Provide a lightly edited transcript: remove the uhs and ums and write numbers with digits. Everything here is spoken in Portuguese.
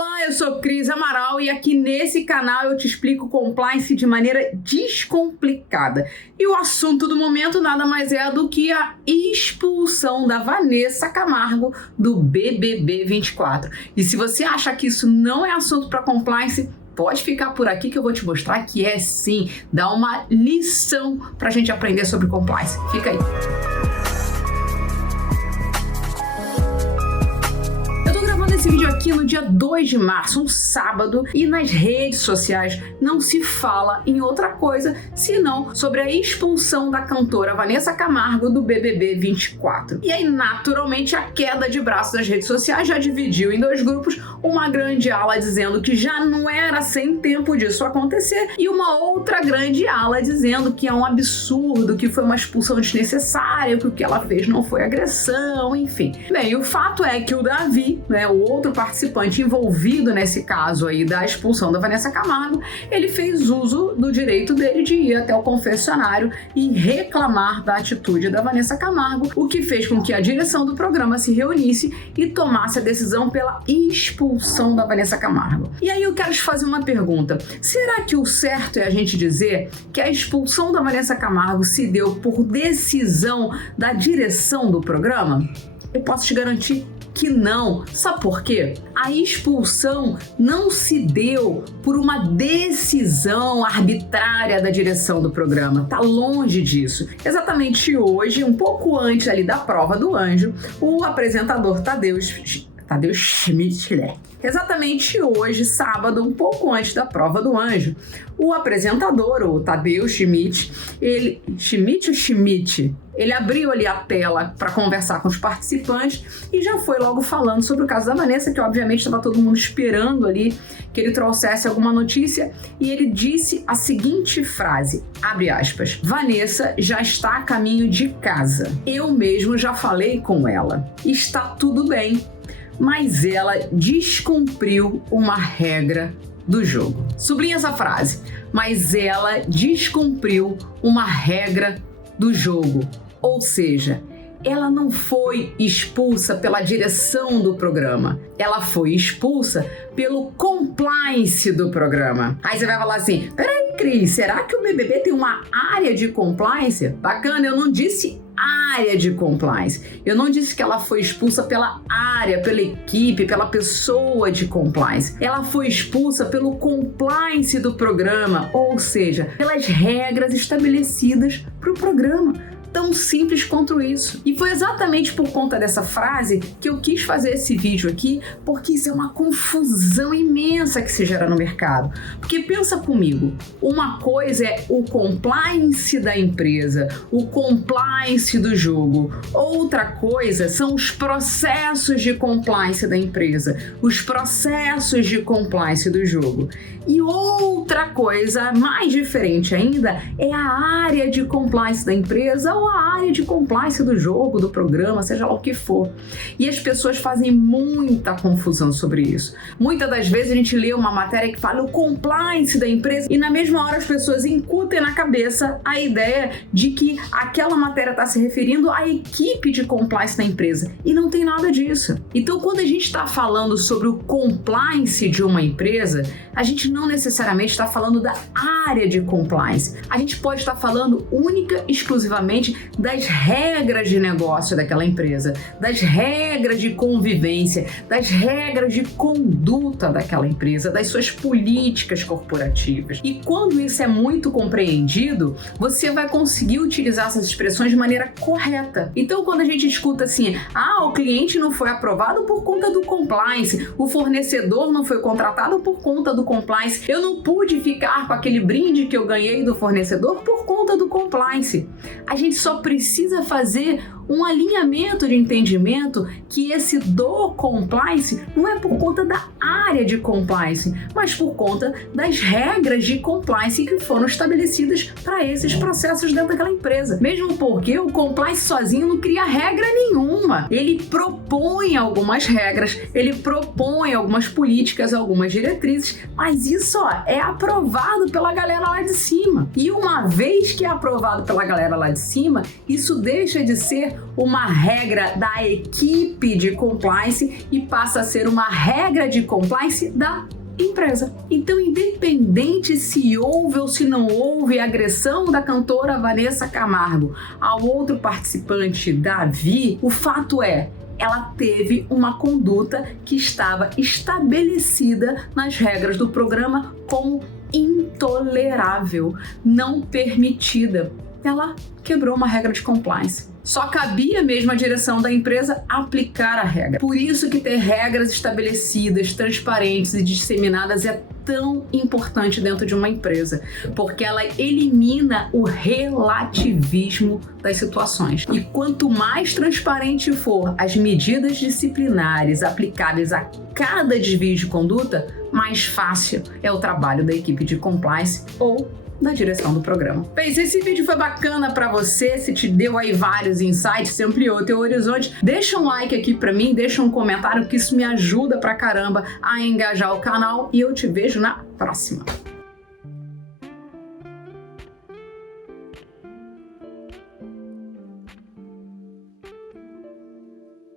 Olá, eu sou Cris Amaral e aqui nesse canal eu te explico compliance de maneira descomplicada. E o assunto do momento nada mais é do que a expulsão da Vanessa Camargo do BBB 24. E se você acha que isso não é assunto para compliance, pode ficar por aqui que eu vou te mostrar que é sim, dá uma lição pra gente aprender sobre compliance. Fica aí. Esse vídeo aqui no dia 2 de março, um sábado, e nas redes sociais não se fala em outra coisa senão sobre a expulsão da cantora Vanessa Camargo do BBB 24. E aí, naturalmente, a queda de braço das redes sociais já dividiu em dois grupos, uma grande ala dizendo que já não era sem tempo disso acontecer e uma outra grande ala dizendo que é um absurdo, que foi uma expulsão desnecessária, que o que ela fez não foi agressão, enfim. Bem, o fato é que o Davi, o outro participante envolvido nesse caso aí da expulsão da Vanessa Camargo, ele fez uso do direito dele de ir até o confessionário e reclamar da atitude da Vanessa Camargo, o que fez com que a direção do programa se reunisse e tomasse a decisão pela expulsão da Vanessa Camargo. E aí eu quero te fazer uma pergunta: será que o certo é a gente dizer que a expulsão da Vanessa Camargo se deu por decisão da direção do programa? Eu posso te garantir que não. Sabe por quê? A expulsão não se deu por uma decisão arbitrária da direção do programa. Tá longe disso. Exatamente hoje, um pouco antes ali da prova do anjo, o apresentador Tadeu Schmidt, exatamente hoje, sábado, um pouco antes da prova do anjo, o apresentador, o Tadeu Schmidt, ele abriu ali a tela para conversar com os participantes e já foi logo falando sobre o caso da Vanessa, que obviamente estava todo mundo esperando ali que ele trouxesse alguma notícia, e ele disse a seguinte frase, abre aspas: Vanessa já está a caminho de casa. Eu mesmo já falei com ela. Está tudo bem. Mas ela descumpriu uma regra do jogo. Sublinha essa frase. Mas ela descumpriu uma regra do jogo. Ou seja, ela não foi expulsa pela direção do programa. Ela foi expulsa pelo compliance do programa. Aí você vai falar assim: peraí, Cris, será que o BBB tem uma área de compliance? Bacana, eu não disse área de compliance. Eu não disse que ela foi expulsa pela área, pela equipe, pela pessoa de compliance. Ela foi expulsa pelo compliance do programa, ou seja, pelas regras estabelecidas para o programa. Tão simples quanto isso. E foi exatamente por conta dessa frase que eu quis fazer esse vídeo aqui, porque isso é uma confusão imensa que se gera no mercado. Porque pensa comigo, uma coisa é o compliance da empresa, o compliance do jogo. Outra coisa são os processos de compliance da empresa, os processos de compliance do jogo. E outra coisa mais diferente ainda é a área de compliance da empresa ou a área de compliance do jogo, do programa, seja lá o que for. E as pessoas fazem muita confusão sobre isso. Muitas das vezes a gente lê uma matéria que fala o compliance da empresa e na mesma hora as pessoas incutem na cabeça a ideia de que aquela matéria está se referindo à equipe de compliance da empresa. E não tem nada disso. Então, quando a gente está falando sobre o compliance de uma empresa, a gente não necessariamente está falando da área de compliance. A gente pode estar falando única e exclusivamente das regras de negócio daquela empresa, das regras de convivência, das regras de conduta daquela empresa, das suas políticas corporativas. E quando isso é muito compreendido, você vai conseguir utilizar essas expressões de maneira correta. Então, quando a gente escuta assim, o cliente não foi aprovado por conta do compliance, o fornecedor não foi contratado por conta do compliance, eu não pude ficar com aquele brinde que eu ganhei do fornecedor por conta do compliance. A gente só precisa fazer um alinhamento de entendimento que esse do compliance não é por conta da área de compliance, mas por conta das regras de compliance que foram estabelecidas para esses processos dentro daquela empresa. Mesmo porque o compliance sozinho não cria regra nenhuma. Ele propõe algumas regras, ele propõe algumas políticas, algumas diretrizes, mas isso é aprovado pela galera lá de cima. E uma vez que é aprovado pela galera lá de cima, isso deixa de ser ser uma regra da equipe de compliance e passa a ser uma regra de compliance da empresa. Então, independente se houve ou se não houve agressão da cantora Vanessa Camargo ao outro participante, Davi, o fato é, ela teve uma conduta que estava estabelecida nas regras do programa como intolerável, não permitida. Ela quebrou uma regra de compliance. Só cabia mesmo à direção da empresa aplicar a regra. Por isso que ter regras estabelecidas, transparentes e disseminadas é tão importante dentro de uma empresa, porque ela elimina o relativismo das situações. E quanto mais transparente for as medidas disciplinares aplicáveis a cada desvio de conduta, mais fácil é o trabalho da equipe de compliance ou da direção do programa. Bem, se esse vídeo foi bacana pra você, se te deu aí vários insights, se ampliou teu horizonte, deixa um like aqui pra mim, deixa um comentário que isso me ajuda pra caramba a engajar o canal e eu te vejo na próxima.